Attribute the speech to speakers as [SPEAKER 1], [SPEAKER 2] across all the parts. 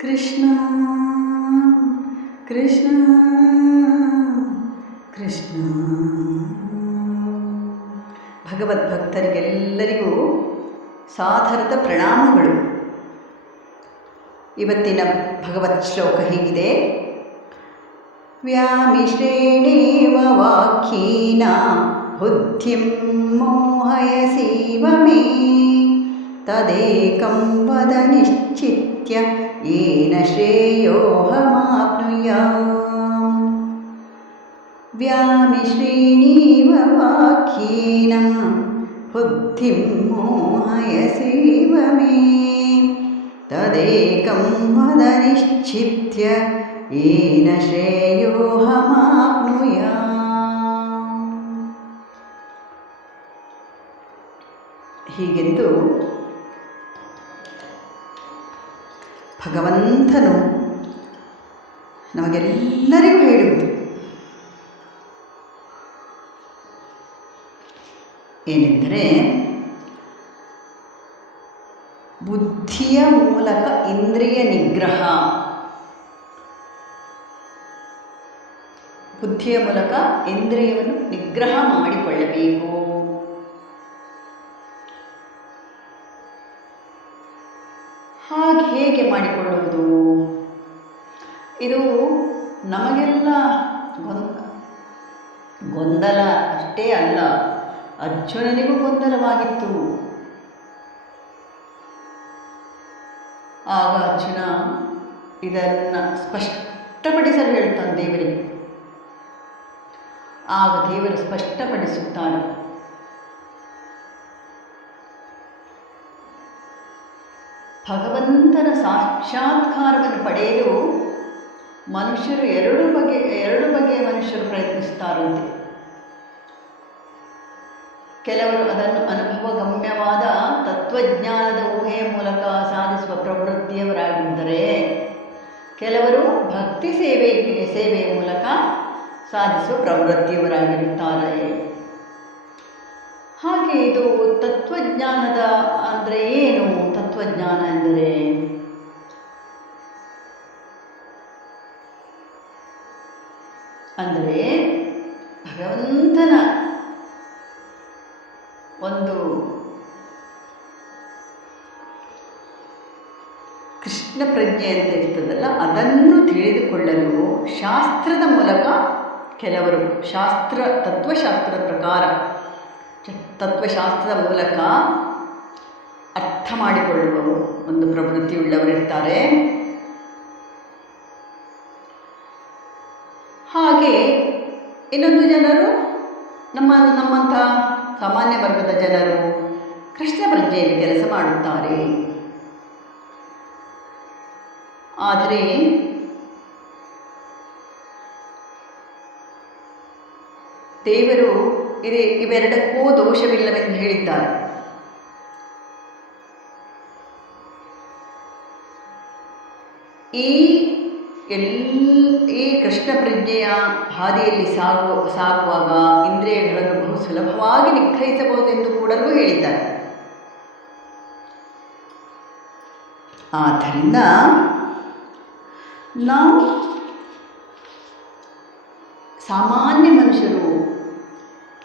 [SPEAKER 1] ಕೃಷ್ಣ ಕೃಷ್ಣ ಕೃಷ್ಣ. ಭಗವದ್ಭಕ್ತರಿಗೆಲ್ಲರಿಗೂ ಸಾಧರದ ಪ್ರಣಾಮಗಳು. ಇವತ್ತಿನ ಭಗವತ್ ಶ್ಲೋಕ ಹೀಗಿದೆ ವ್ಯಾಮಿಶ್ರೇಣೇವ ವಾಕ್ಯೇನ ಬುದ್ಧಿಂ ಮೋಹಯಸೀವ ಮೇ ತದೇಕಂ ವದ ನಿಶ್ಚಿತ್ಯ येन श्रेयोऽहमाप्नुयाम् व्यामिश्रेणीव वाक्येन बुद्धिं मोहयसीव मे तदेकं वद निश्चित्य येन श्रेयोऽहमाप्नुयाम् ಹೀಗೆಂದು ಭಗವಂತನು ನಮಗೆಲ್ಲರಿಗೂ ಹೇಳುವುದು ಏನೆಂದರೆ ಬುದ್ಧಿಯ ಮೂಲಕ ಇಂದ್ರಿಯ ನಿಗ್ರಹ. ಬುದ್ಧಿಯ ಮೂಲಕ ಇಂದ್ರಿಯವನ್ನು ನಿಗ್ರಹ ಮಾಡಿಕೊಳ್ಳಬೇಕು. ಹಾಗೆ ಹೇಗೆ ಮಾಡಿಕೊಳ್ಳುವುದು? ಇದು ನಮಗೆಲ್ಲ ಗೊಂದ, ಗೊಂದಲ ಅಷ್ಟೇ ಅಲ್ಲ, ಅರ್ಜುನನಿಗೂ ಗೊಂದಲವಾಗಿತ್ತು. ಆಗ ಅರ್ಜುನ ಇದನ್ನು ಸ್ಪಷ್ಟಪಡಿಸಲು ಹೇಳ್ತಾನೆ ದೇವರಿಗೆ. ಆಗ ದೇವರು ಸ್ಪಷ್ಟಪಡಿಸುತ್ತಾನೆ. ಭಗವಂತನ ಸಾಕ್ಷಾತ್ಕಾರವನ್ನು ಪಡೆಯಲು ಮನುಷ್ಯರು ಎರಡು ಬಗೆ, ಎರಡು ಬಗೆಯ ಮನುಷ್ಯರು ಪ್ರಯತ್ನಿಸ್ತಾರಂತೆ ಕೆಲವರು ಅದನ್ನು ಅನುಭವ ಗಮ್ಯವಾದ ತತ್ವಜ್ಞಾನದ ಊಹೆಯ ಮೂಲಕ ಸಾಧಿಸುವ ಪ್ರವೃತ್ತಿಯವರಾಗಿದ್ದರೆ ಕೆಲವರು ಭಕ್ತಿ ಸೇವೆ ಸೇವೆಯ ಮೂಲಕ ಸಾಧಿಸುವ ಪ್ರವೃತ್ತಿಯವರಾಗಿರುತ್ತಾರೆ. ಹಾಗೆ ಇದು ತತ್ವಜ್ಞಾನದ ಅಂದರೆ ಏನು? ತತ್ವಜ್ಞಾನ ಎಂದರೆ ಅಂದರೆ ಭಗವಂತನ ಕೃಷ್ಣ ಪ್ರಜ್ಞೆ ಅಂತ ಇರ್ತದಲ್ಲ, ಅದನ್ನು ತಿಳಿದುಕೊಳ್ಳಲು ಶಾಸ್ತ್ರದ ಮೂಲಕ ಕೆಲವರು, ಶಾಸ್ತ್ರ, ತತ್ವಶಾಸ್ತ್ರದ ಪ್ರಕಾರ, ತತ್ವಶಾಸ್ತ್ರದ ಮೂಲಕ ಅರ್ಥ ಮಾಡಿಕೊಳ್ಳುವ ಒಂದು ಪ್ರವೃತ್ತಿಯುಳ್ಳವರಿರ್ತಾರೆ ಹಾಗೆ ಇನ್ನೊಂದು ಜನರು, ನಮ್ಮ, ನಮ್ಮಂಥ ಸಾಮಾನ್ಯ ವರ್ಗದ ಜನರು ಕೃಷ್ಣ ಪ್ರಜ್ಞೆಯಲ್ಲಿ ಕೆಲಸ ಮಾಡುತ್ತಾರೆ. ಆದರೆ ದೇವರು ಇದೇ, ಇವೆರಡಕ್ಕೂ ದೋಷವಿಲ್ಲವೆಂದು ಹೇಳಿದ್ದಾರೆ. ಈ ಈ ಕೃಷ್ಣ ಪ್ರಜ್ಞೆಯ ಹಾದಿಯಲ್ಲಿ ಸಾಗುವ ಸಾಗುವಾಗ ಇಂದ್ರಿಯಗಳನ್ನು ಬಹು ಸುಲಭವಾಗಿ ನಿಗ್ರಹಿಸಬಹುದೆಂದು ಕೂಡ ಹೇಳಿದ್ದಾರೆ. ಆದ್ದರಿಂದ ನಾವು ಸಾಮಾನ್ಯ ಮನುಷ್ಯರು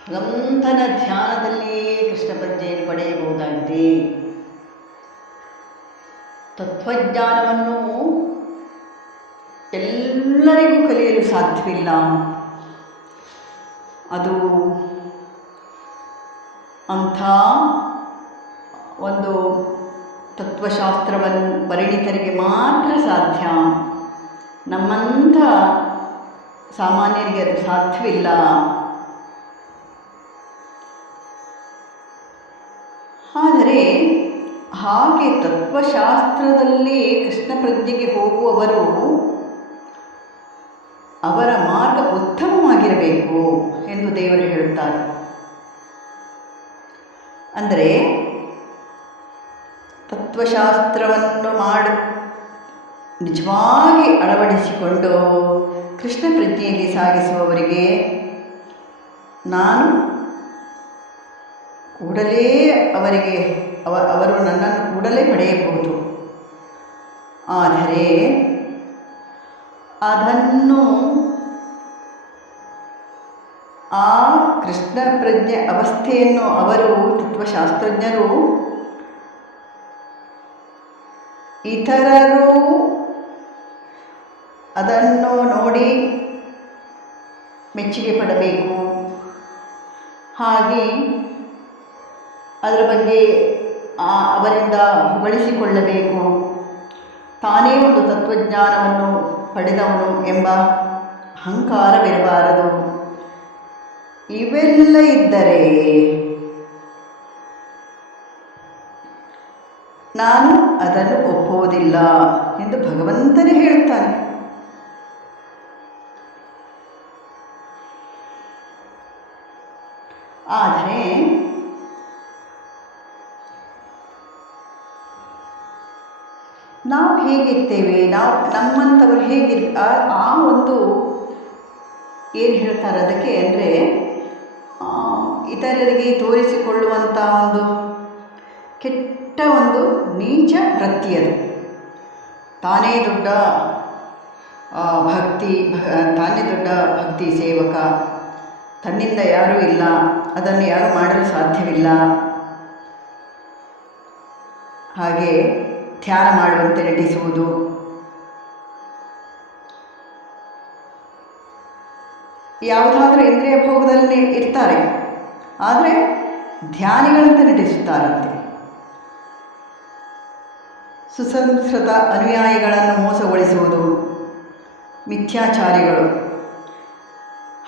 [SPEAKER 1] ಭಗವಂತನ ಧ್ಯಾನದಲ್ಲಿಯೇ ಕೃಷ್ಣ ಪ್ರಜ್ಞೆಯನ್ನು ಪಡೆಯಬಹುದಾಗಿದೆ. ತತ್ವಜ್ಞಾನವನ್ನು ಎಲ್ಲರಿಗೂ ಕಲಿಯಲು ಸಾಧ್ಯವಿಲ್ಲ. ಅದು ಅಂಥ ಒಂದು ತತ್ವಶಾಸ್ತ್ರವನ್ನು ಪರಿಣಿತರಿಗೆ ಮಾತ್ರ ಸಾಧ್ಯ. ನಮ್ಮಂಥ ಸಾಮಾನ್ಯರಿಗೆ ಅದು ಸಾಧ್ಯವಿಲ್ಲ. ಆದರೆ ಹಾಗೆ ತತ್ವಶಾಸ್ತ್ರದಲ್ಲಿ ಕೃಷ್ಣ ಪ್ರಜ್ಞೆಗೆ ಹೋಗುವವರು ಅವರ ಮಾರ್ಗ ಉತ್ತಮವಾಗಿರಬೇಕು ಎಂದು ದೇವರು ಹೇಳುತ್ತಾರೆ. ಅಂದರೆ ತತ್ವಶಾಸ್ತ್ರವನ್ನು ಮಾಡು ನಿಜವಾಗಿ ಅಳವಡಿಸಿಕೊಂಡು ಕೃಷ್ಣ ಪ್ರಜ್ಞೆಯಲ್ಲಿ ಸಾಗಿಸುವವರಿಗೆ ನಾನು ಕೂಡಲೇ ಅವರಿಗೆ ಅವ, ಅವರು ನನ್ನನ್ನು ಕೂಡಲೇ ಪಡೆಯಬಹುದು. ಆದರೆ ಅದನ್ನು ಆ ಕೃಷ್ಣ ಪ್ರಜ್ಞೆ ಅವಸ್ಥೆಯನ್ನು ಅವರು, ತತ್ವಶಾಸ್ತ್ರಜ್ಞರು, ಇತರರು ಅದನ್ನು ನೋಡಿ ಮೆಚ್ಚುಗೆ ಪಡಬೇಕು. ಹಾಗೆ ಅದರ ಬಗ್ಗೆ ಅವರಿಂದ ಹೊಗಳಿಸಿಕೊಳ್ಳಬೇಕು. ತಾನೇ ಒಂದು ತತ್ವಜ್ಞಾನವನ್ನು ಪಡೆದವನು ಎಂಬ ಅಹಂಕಾರವಿರಬಾರದು ಇವೆಲ್ಲ ಇದ್ದರೆ ನಾನು ಅದನ್ನು ಒಪ್ಪುವುದಿಲ್ಲ ಎಂದು ಭಗವಂತನೇ ಹೇಳುತ್ತಾನೆ. ಆದರೆ ನಾವು ಹೇಗಿರ್ತೇವೆ, ನಾವು ನಮ್ಮಂಥವ್ರು ಹೇಗಿರ್, ಆ ಒಂದು ಏನು ಹೇಳ್ತಾರೆ ಅದಕ್ಕೆ ಅಂದರೆ ಇತರರಿಗೆ ತೋರಿಸಿಕೊಳ್ಳುವಂಥ ಒಂದು ಕೆಟ್ಟ ಒಂದು ನೀಚ ವೃತ್ತಿ ಅದು. ತಾನೇ ದೊಡ್ಡ ಭಕ್ತಿ ತಾನೇ ದೊಡ್ಡ ಭಕ್ತಿ ಸೇವಕ ತನ್ನಿಂದ ಯಾರೂ ಇಲ್ಲ. ಅದನ್ನು ಯಾರೂ ಮಾಡಲು ಸಾಧ್ಯವಿಲ್ಲ. ಹಾಗೆ ಧ್ಯಾನ ಮಾಡುವಂತೆ ನಟಿಸುವುದು. ಯಾವುದಾದ್ರೂ ಇಂದ್ರಿಯ ಭೋಗದಲ್ಲಿ ಇರ್ತಾರೆ. ಆದರೆ ಧ್ಯಾನಿಗಳಂತೆ ನಟಿಸುತ್ತಾರಂತೆ. ಸುಸಂಸ್ಕೃತ ಅನುಯಾಯಿಗಳನ್ನು ಮೋಸಗೊಳಿಸುವುದು, ಮಿಥ್ಯಾಚಾರಿಗಳು.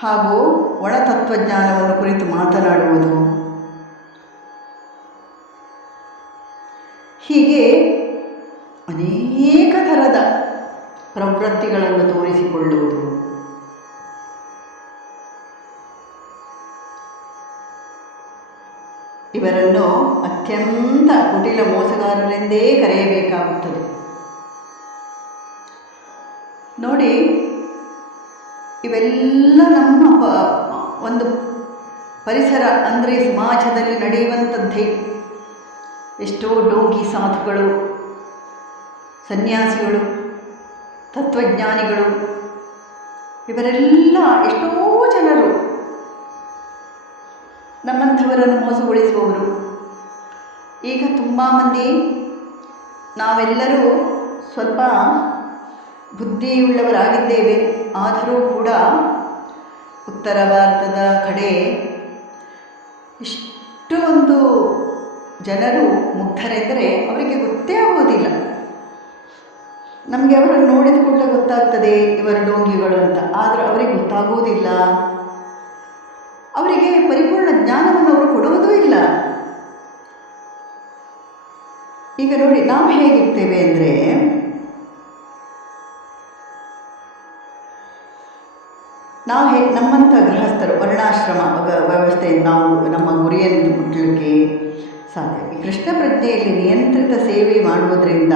[SPEAKER 1] ಹಾಗೂ ಒಳತತ್ವಜ್ಞಾನವನ್ನು ಕುರಿತು ಮಾತನಾಡುವುದು. ಹೀಗೆ ಅನೇಕ ಥರದ ಪ್ರವೃತ್ತಿಗಳನ್ನು ತೋರಿಸಿಕೊಳ್ಳುವುದು. ಇವರನ್ನು ಅತ್ಯಂತ ಕುಟಿಲ ಮೋಸಗಾರರೆಂದೇ ಕರೆಯಬೇಕಾಗುತ್ತದೆ. ನೋಡಿ ಇವೆಲ್ಲ ನಮ್ಮ ಪ- ಒಂದು ಪರಿಸರ ಅಂದರೆ ಸಮಾಜದಲ್ಲಿ ನಡೆಯುವಂಥದ್ದೇ. ಎಷ್ಟೋ ಡೋಗಿ ಸಾಧುಗಳು ಸನ್ಯಾಸಿಗಳು, ತತ್ವಜ್ಞಾನಿಗಳು, ಇವರೆಲ್ಲ ಎಷ್ಟೋ ಜನರು ನಮ್ಮಂಥವರನ್ನು ಮೋಸಗೊಳಿಸುವವರು. ಈಗ ತುಂಬ ಮಂದಿ, ನಾವೆಲ್ಲರೂ ಸ್ವಲ್ಪ ಬುದ್ಧಿಯುಳ್ಳವರಾಗಿದ್ದೇವೆ. ಆದರೂ ಕೂಡ ಉತ್ತರ ಭಾರತದ ಕಡೆ ಇಷ್ಟು ಒಂದು ಜನರು ಮುಗ್ಧರೆಂದರೆ ಅವರಿಗೆ ಗೊತ್ತೇ ಆಗುವುದಿಲ್ಲ. ನಮಗೆ ಅವರನ್ನು ನೋಡಿದ ಕೂಡಲೇ ಗೊತ್ತಾಗ್ತದೆ ಇವರು ಡೋಂಗಿಗಳು ಅಂತ. ಆದರೆ ಅವರಿಗೆ ಗೊತ್ತಾಗುವುದಿಲ್ಲ. ಅವರಿಗೆ ಪರಿಪೂರ್ಣ ಜ್ಞಾನವನ್ನು ಅವರು ಕೊಡುವುದೂ ಇಲ್ಲ. ಈಗ ನೋಡಿ, ನಾವು ಹೇಗಿರ್ತೇವೆ ಅಂದರೆ ನಾವು ಹೇ, ನಮ್ಮಂಥ ಗೃಹಸ್ಥರು ವರ್ಣಾಶ್ರಮ ವ್ಯ- ವ್ಯವಸ್ಥೆಯನ್ನು ನಾವು ನಮ್ಮ ಗುರಿಯನ್ನು ಮುಟ್ಟಲಿಕ್ಕೆ ಸಾಧ್ಯ. ಕೃಷ್ಣ ಪ್ರಜ್ಞೆಯಲ್ಲಿ ನಿಯಂತ್ರಿತ ಸೇವೆ ಮಾಡುವುದರಿಂದ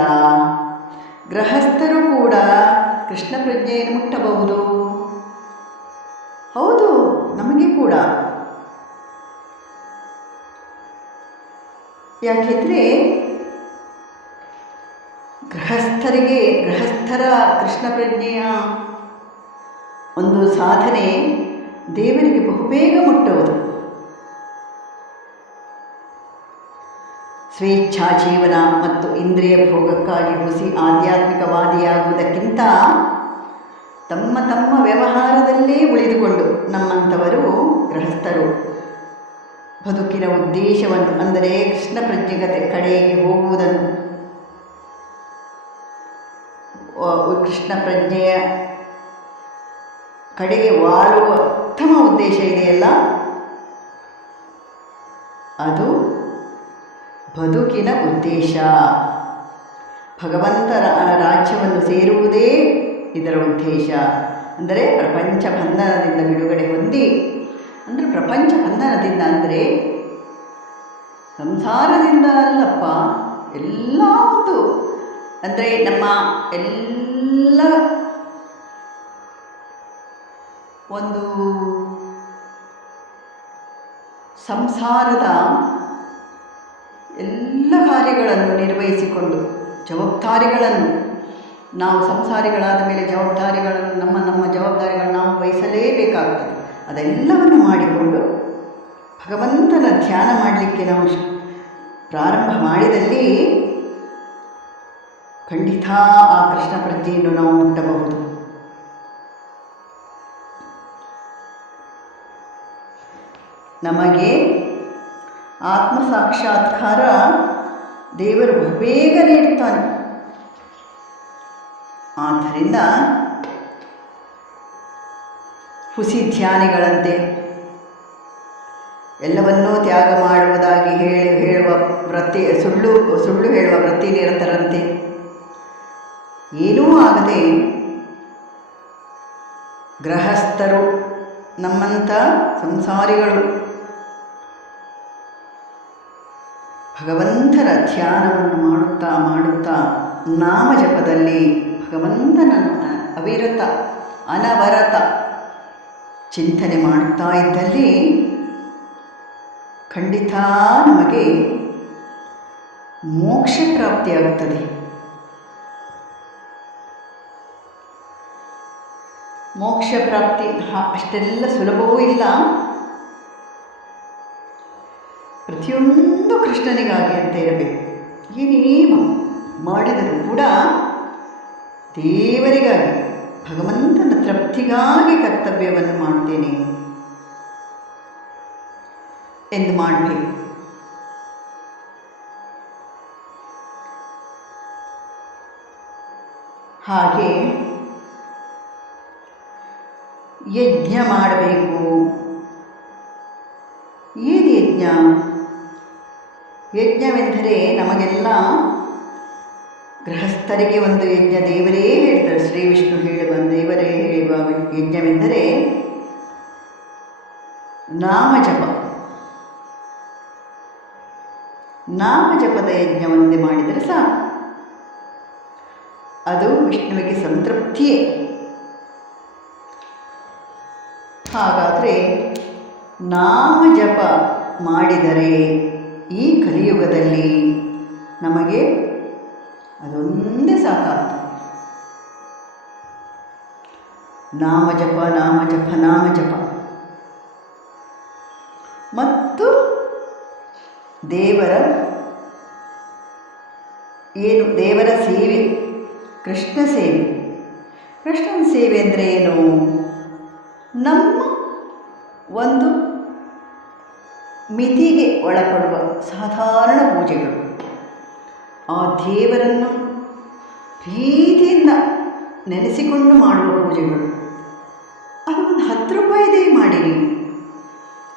[SPEAKER 1] ಗೃಹಸ್ಥರು ಕೂಡ ಕೃಷ್ಣ ಪ್ರಜ್ಞೆಯನ್ನು ಮುಟ್ಟಬಹುದು. ಹೌದು, ನಮಗೆ ಕೂಡ. ಯಾಕೆಂದರೆ ಗೃಹಸ್ಥರಿಗೆ ಗೃಹಸ್ಥರ ಕೃಷ್ಣ ಪ್ರಜ್ಞೆಯ ಒಂದು ಸಾಧನೆ ದೇವರಿಗೆ ಬಹುಬೇಗ ಮುಟ್ಟುವುದು. ಸ್ವೇಚ್ಛಾ ಜೀವನ ಮತ್ತು ಇಂದ್ರಿಯ ಭೋಗಕ್ಕಾಗಿ ಹುಸಿ ಆಧ್ಯಾತ್ಮಿಕವಾದಿಯಾಗುವುದಕ್ಕಿಂತ ತಮ್ಮ ತಮ್ಮ ವ್ಯವಹಾರದಲ್ಲೇ ಉಳಿದುಕೊಂಡು ನಮ್ಮಂಥವರು ಗೃಹಸ್ಥರು. ಬದುಕಿನ ಉದ್ದೇಶವನ್ನು ಅಂದರೆ ಕೃಷ್ಣ ಪ್ರಜ್ಞೆಗತೆ ಕಡೆಗೆ ಹೋಗುವುದನ್ನು. ಕೃಷ್ಣ ಪ್ರಜ್ಞೆಯ ಕಡೆಗೆ ವಾಲುವ ಉತ್ತಮ ಉದ್ದೇಶ ಇದೆಯಲ್ಲ ಅದು ಬದುಕಿನ ಉದ್ದೇಶ. ಭಗವಂತರ ರಾಜ್ಯವನ್ನು ಸೇರುವುದೇ ಇದರ ಉದ್ದೇಶ. ಅಂದರೆ ಪ್ರಪಂಚ ಬಂಧನದಿಂದ ಬಿಡುಗಡೆ ಹೊಂದಿ, ಅಂದರೆ ಪ್ರಪಂಚ ಬಂಧನದಿಂದ ಅಂದರೆ ಸಂಸಾರದಿಂದ ಅಲ್ಲಪ್ಪ, ಎಲ್ಲ ಅಂದರೆ ನಮ್ಮ ಎಲ್ಲ ಒಂದು ಸಂಸಾರದ ಎಲ್ಲ ಕಾರ್ಯಗಳನ್ನು ನಿರ್ವಹಿಸಿಕೊಂಡು ಜವಾಬ್ದಾರಿಗಳನ್ನು ನಾವು ಸಂಸಾರಿಗಳಾದ ಮೇಲೆ ಜವಾಬ್ದಾರಿಗಳನ್ನು, ನಮ್ಮ ನಮ್ಮ ಜವಾಬ್ದಾರಿಗಳನ್ನು ನಾವು ವಹಿಸಲೇಬೇಕಾಗ್ತದೆ ಅದೆಲ್ಲವನ್ನು ಮಾಡಿಕೊಂಡು ಭಗವಂತನ ಧ್ಯಾನ ಮಾಡಲಿಕ್ಕೆ ನಾವು ಪ್ರಾರಂಭ ಮಾಡಿದಲ್ಲಿ ಖಂಡಿತ ಆ ಕೃಷ್ಣ ಪ್ರಜ್ಞೆಯನ್ನು ನಾವು ಮುಟ್ಟಬಹುದು. ನಮಗೆ ಆತ್ಮ ಸಾಕ್ಷಾತ್ಕಾರ ದೇವರು ಬಹುಬೇಗ ನೀಡ್ತಾನೆ ಆದ್ದರಿಂದ ಹುಸಿ ಧ್ಯಾನಿಗಳಂತೆ ಎಲ್ಲವನ್ನೂ ತ್ಯಾಗ ಮಾಡುವುದಾಗಿ ಹೇಳಿ ಹೇಳುವ ವೃತ್ತಿ ಸುಳ್ಳು ಸುಳ್ಳು ಹೇಳುವ ವೃತ್ತಿ ನಿರತರಂತೆ. ಏನೂ ಆಗದೆ ಗೃಹಸ್ಥರು ನಮ್ಮಂಥ ಸಂಸಾರಿಗಳು ಭಗವಂತನ ಧ್ಯಾನವನ್ನು ಮಾಡುತ್ತಾ ಮಾಡುತ್ತಾ ನಾಮ ಜಪದಲ್ಲಿ ಭಗವಂತನನ್ನು ಅವಿರತ, ಅನವರತ ಚಿಂತನೆ ಮಾಡುತ್ತಾ ಇದ್ದಲ್ಲಿ ಖಂಡಿತ ನಮಗೆ ಮೋಕ್ಷ ಪ್ರಾಪ್ತಿಯಾಗುತ್ತದೆ ಮೋಕ್ಷ ಪ್ರಾಪ್ತಿ ಅಷ್ಟೆಲ್ಲ ಸುಲಭವೂ ಇಲ್ಲ. ಪ್ರತಿಯೊಂದು ಕೃಷ್ಣನಿಗಾಗಿ ಅಂತ ಇರಬೇಕು. ಏನೇ ಮ- ಮಾಡಿದರೂ ಕೂಡ ದೇವರಿಗಾಗಿ, ಭಗವಂತನ ತೃಪ್ತಿಗಾಗಿ ಕರ್ತವ್ಯವನ್ನು ಮಾಡ್ತೇನೆ ಎಂದು ಮಾಡಬೇಕು. ಹಾಗೆ ಯಜ್ಞ ಮಾಡಬೇಕು. ಏನು ಯಜ್ಞ? ಯಜ್ಞವೆಂದರೆ ನಮಗೆಲ್ಲ ಗೃಹಸ್ಥರಿಗೆ ಒಂದು ಯಜ್ಞ ದೇವರೇ ಹೇಳ್ತಾರೆ. ಶ್ರೀ ವಿಷ್ಣು ಹೇಳುವ ದೇವರೇ ಹೇಳುವ ಯಜ್ಞವೆಂದರೆ ನಾಮಜಪ. ನಾಮಜಪದ ಯಜ್ಞವೊಂದೇ ಮಾಡಿದರೆ ಸಾಕು. ಅದು ವಿಷ್ಣುವಿಗೆ ಸಂತೃಪ್ತಿಯೇ. ಹಾಗಾದರೆ ನಾಮಜಪ ಮಾಡಿದರೆ ಈ ಕಲಿಯುಗದಲ್ಲಿ ನಮಗೆ ಅದೊಂದೇ ಸಾಕಾಗ್ತದೆ ನಾಮಜಪ ನಾಮ ಜಪ. ಮತ್ತು ದೇವರ ಏನು, ದೇವರ ಸೇವೆ, ಕೃಷ್ಣ ಸೇವೆ. ಕೃಷ್ಣನ ಸೇವೆ ಅಂದರೆ ಏನು? ನಮ್ಮ ಒಂದು ಮಿತಿಗೆ ಒಳಪಡುವ ಸಾಧಾರಣ ಪೂಜೆಗಳು. ಆ ದೇವರನ್ನು ಪ್ರೀತಿಯಿಂದ ನೆನೆಸಿಕೊಂಡು ಮಾಡುವ ಪೂಜೆಗಳು. ಅದು ಒಂದು ಹತ್ತು ರೂಪಾಯಿದೇ ಮಾಡಿರಿ.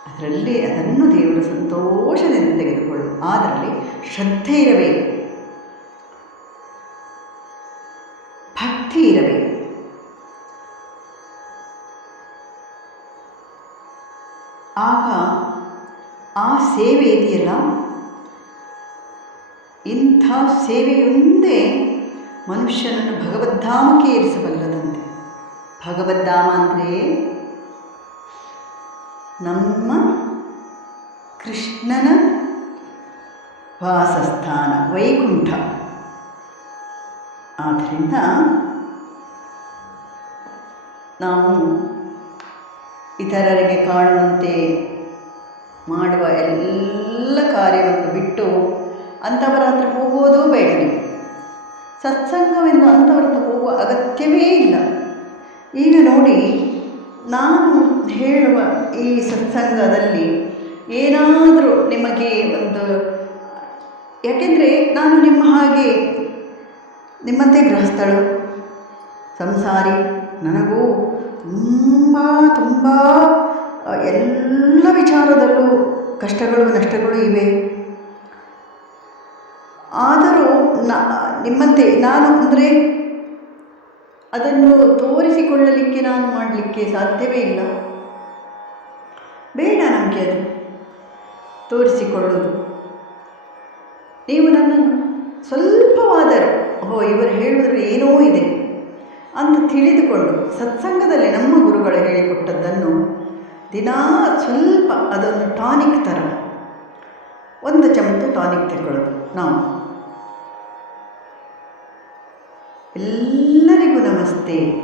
[SPEAKER 1] ಅದರಲ್ಲಿ ಅದನ್ನು ದೇವರು ಸಂತೋಷದಿಂದ ತೆಗೆದುಕೊಳ್ಳು ಅದರಲ್ಲಿ ಶ್ರದ್ಧೆ ಇರಬೇಕು. ಭಕ್ತಿ ಇರಬೇಕು. ಆಗ ಆ ಸೇವೆ ಇದೆಯಲ್ಲ? ಇಂಥ ಸೇವೆಯೊಂದೇ ಮನುಷ್ಯನನ್ನು ಭಗವದ್ಧಾಮಕ್ಕೆ ಏರಿಸಬಲ್ಲದಂತೆ. ಭಗವದ್ಧಾಮ ಅಂದರೆ ನಮ್ಮ ಕೃಷ್ಣನ ವಾಸಸ್ಥಾನ, ವೈಕುಂಠ. ಆದ್ದರಿಂದ ನಾವು ಇತರರಿಗೆ ಕಾಣುವಂತೆ ಮಾಡುವ ಎಲ್ಲ ಕಾರ್ಯವನ್ನು ಬಿಟ್ಟು ಅಂಥವರ ಹತ್ರ ಹೋಗೋದೂ ಬೇಡ ನೀವು. ಸತ್ಸಂಗವೆಂದು ಅಂಥವ್ರ ಹೋಗುವ ಅಗತ್ಯವೇ ಇಲ್ಲ. ಈಗ ನೋಡಿ, ನಾನು ಹೇಳುವ ಈ ಸತ್ಸಂಗದಲ್ಲಿ ಏನಾದರೂ ನಿಮಗೆ ಒಂದು, ಯಾಕೆಂದರೆ ನಾನು ನಿಮ್ಮ ಹಾಗೆ ನಿಮ್ಮಂತೆ ಗೃಹಸ್ಥಳು. ಸಂಸಾರಿ, ನನಗೂ ತುಂಬ ತುಂಬ ಎಲ್ಲ ವಿಚಾರದಲ್ಲೂ ಕಷ್ಟಗಳು, ನಷ್ಟಗಳು ಇವೆ. ಆದರೂ ನಿಮ್ಮಂತೆ ನಾನು ಅಂದರೆ ಅದನ್ನು ತೋರಿಸಿಕೊಳ್ಳಲಿಕ್ಕೆ ನಾನು ಮಾಡಲಿಕ್ಕೆ ಸಾಧ್ಯವೇ ಇಲ್ಲ. ಬೇಡ ನಮಗೆ ಅದು. ತೋರಿಸಿಕೊಳ್ಳೋದು ನೀವು ನನ್ನನ್ನು ಸ್ವಲ್ಪವಾದರೂ, ಓಹೋ, ಇವರು ಹೇಳಿದ್ರೆ ಏನೋ ಇದೆ ಅಂತ ತಿಳಿದುಕೊಂಡು ಸತ್ಸಂಗದಲ್ಲಿ ನಮ್ಮ ಗುರುಗಳು ಹೇಳಿಕೊಟ್ಟದ್ದನ್ನು ದಿನಾ ಸ್ವಲ್ಪ ಅದೊಂದು ಟಾನಿಕ್ ಥರ ಒಂದು ಚಮಚ ಟಾನಿಕ್ ತಗೊಳ್ಳೋದು ನಾವು. ಎಲ್ಲರಿಗೂ ನಮಸ್ತೆ.